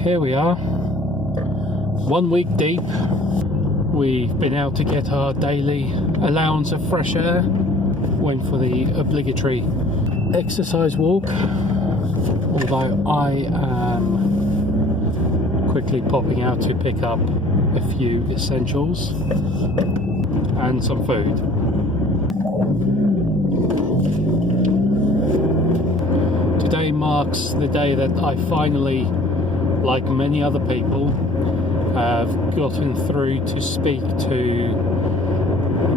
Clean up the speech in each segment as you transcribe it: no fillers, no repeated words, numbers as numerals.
here we are, 1 week deep. We've been out to get our daily allowance of fresh air, went for the obligatory exercise walk, although I am quickly popping out to pick up a few essentials and some food. Today marks the day that I finally, like many other people, have gotten through to speak to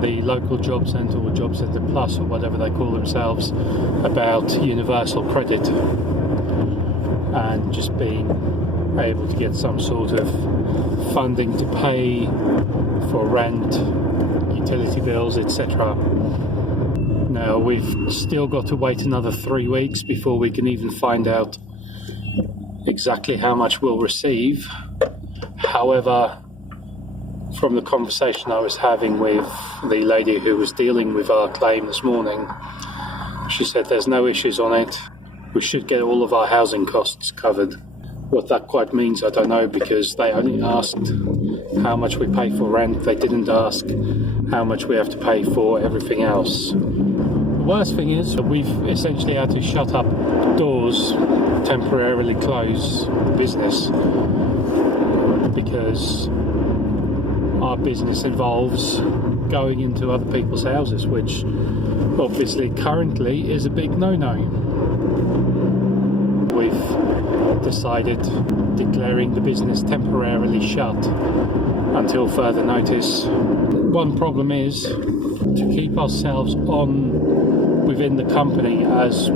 the local job centre or Job Centre Plus or whatever they call themselves about universal credit, and just being able to get some sort of funding to pay for rent, utility bills, etc. Now we've still got to wait another 3 weeks before we can even find out exactly how much we'll receive. However, from the conversation I was having with the lady who was dealing with our claim this morning, she said there's no issues on it. We should get all of our housing costs covered. What that quite means, I don't know, because they only asked how much we pay for rent. They didn't ask how much we have to pay for everything else. The worst thing is that we've essentially had to shut up doors, temporarily close the business, because our business involves going into other people's houses, which obviously currently is a big no-no. We've decided declaring the business temporarily shut until further notice. One problem is to keep ourselves on within the company as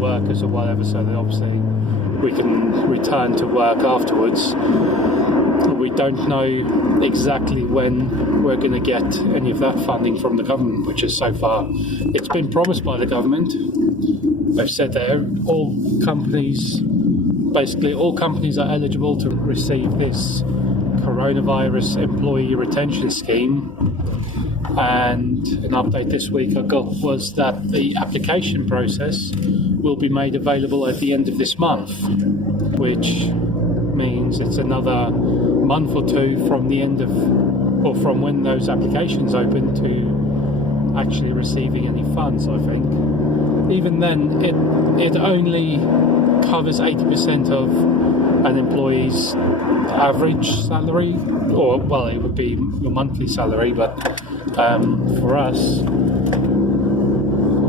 workers or whatever, so that obviously we can return to work afterwards. We don't know exactly when we're going to get any of that funding from the government, which is so far, it's been promised by the government. They've said that basically all companies are eligible to receive this coronavirus employee retention scheme. And an update this week I got was that the application process will be made available at the end of this month, which means it's another month or two from the end of, or from when those applications open, to actually receiving any funds. I think even then it only covers 80% of an employee's average salary, or well, it would be your monthly salary, but for us,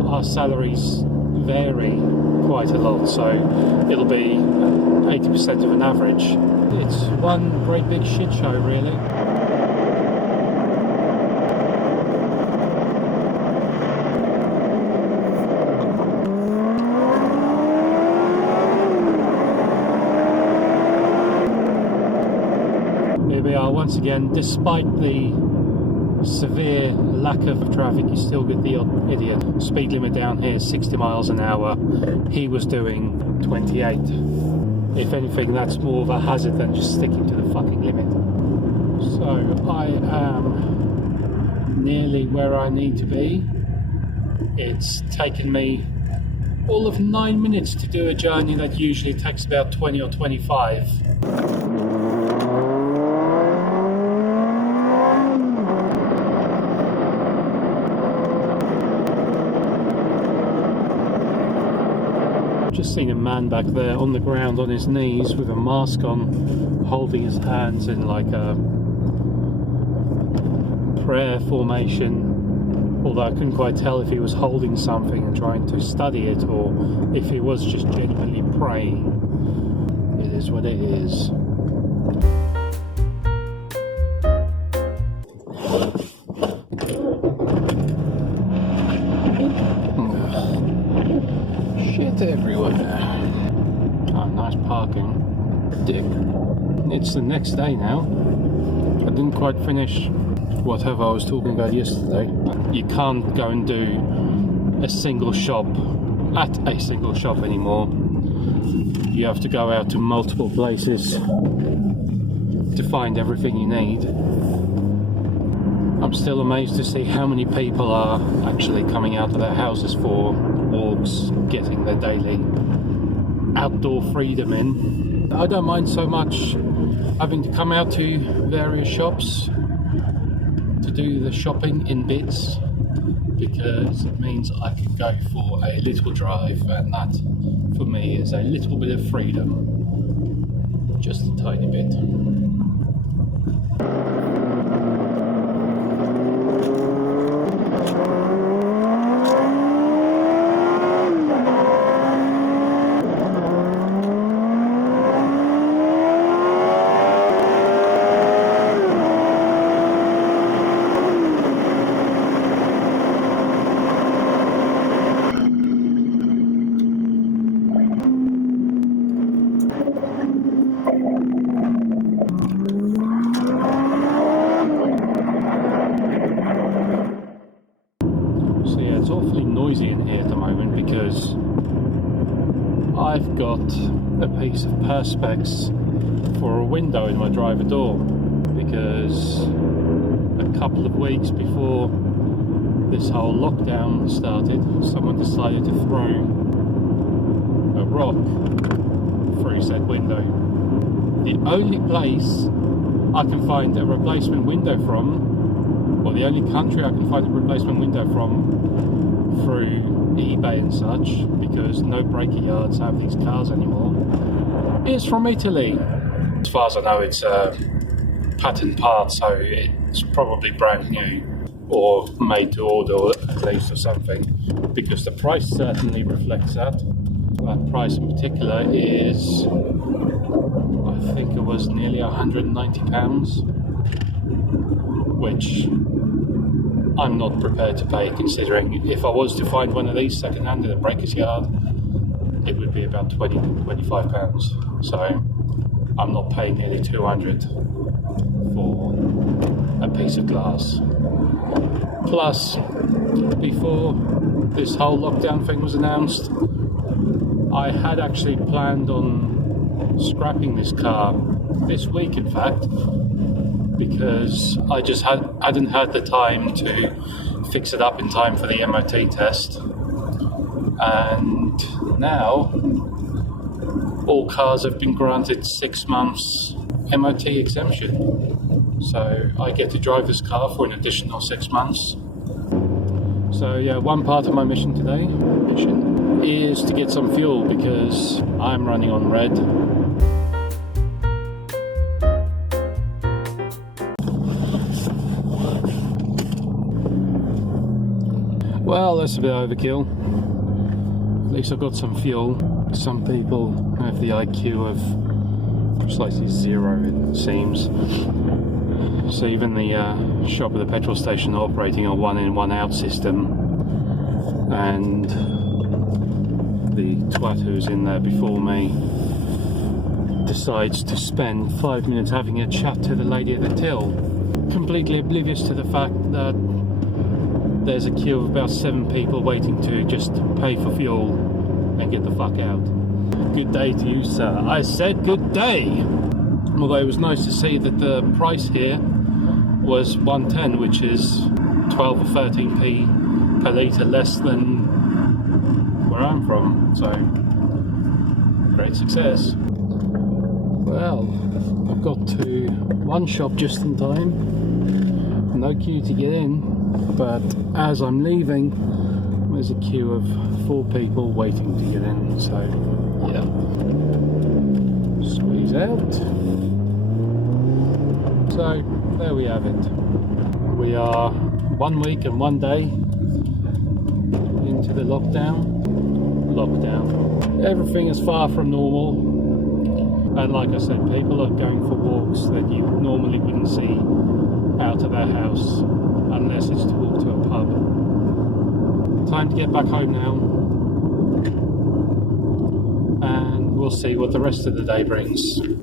our salaries vary quite a lot, so it'll be 80% of an average. It's one great big shit show, really. Here we are once again. Despite the severe lack of traffic, you still get the odd idiot. Speed limit down here is 60 miles an hour. He was doing 28. If anything, that's more of a hazard than just sticking to the fucking limit. So I am nearly where I need to be. It's taken me all of 9 minutes to do a journey that usually takes about 20 or 25. Just seen a man back there on the ground on his knees with a mask on, holding his hands in like a prayer formation, although I couldn't quite tell if he was holding something and trying to study it or if he was just genuinely praying. It is what it is. Shit everywhere. Oh, nice parking. Dick. It's the next day now. I didn't quite finish whatever I was talking about yesterday. You can't go and do a single shop at a single shop anymore. You have to go out to multiple places to find everything you need. I'm still amazed to see how many people are actually coming out of their houses for walks, getting their daily outdoor freedom in. I don't mind so much having to come out to various shops to do the shopping in bits, because it means I can go for a little drive, and that for me is a little bit of freedom, just a tiny bit. So yeah, it's awfully noisy in here at the moment because I've got a piece of perspex for a window in my driver door, because a couple of weeks before this whole lockdown started, someone decided to throw a rock through said window. The only place I can find a replacement window from, or the only country I can find a replacement window from through eBay and such, because no breaker yards have these cars anymore, is from Italy. As far as I know, it's a patent part, so it's probably brand new or made to order at least, or something, because the price certainly reflects that. That price in particular is, I think it was nearly £190, which I'm not prepared to pay, considering if I was to find one of these second-hand in a breaker's yard, it would be about £20-25. So I'm not paying nearly 200 for a piece of glass. Plus, before this whole lockdown thing was announced, I had actually planned on scrapping this car this week, in fact, because I just hadn't had the time to fix it up in time for the MOT test. And now all cars have been granted 6 months MOT exemption, so I get to drive this car for an additional 6 months. So yeah, one part of my mission today is to get some fuel, because I'm running on red. Well, that's a bit overkill. At least I've got some fuel. Some people have the IQ of slightly zero, it seems. So even the shop at the petrol station are operating a one-in, one-out system, and the twat who's in there before me decides to spend 5 minutes having a chat to the lady at the till, completely oblivious to the fact that there's a queue of about 7 people waiting to just pay for fuel and get the fuck out. Good day to you, sir. I said good day! Although it was nice to see that the price here was 110, which is 12 or 13p per litre less than where I'm from, so great success. Well, I've got to one shop just in time, no queue to get in, but as I'm leaving there's a queue of 4 people waiting to get in, so yeah, squeeze out. So there we have it. We are 1 week and 1 day into the lockdown. Everything is far from normal, and like I said, people are going for walks that you normally wouldn't see out of their house unless it's to walk to a pub. Time to get back home now, and we'll see what the rest of the day brings.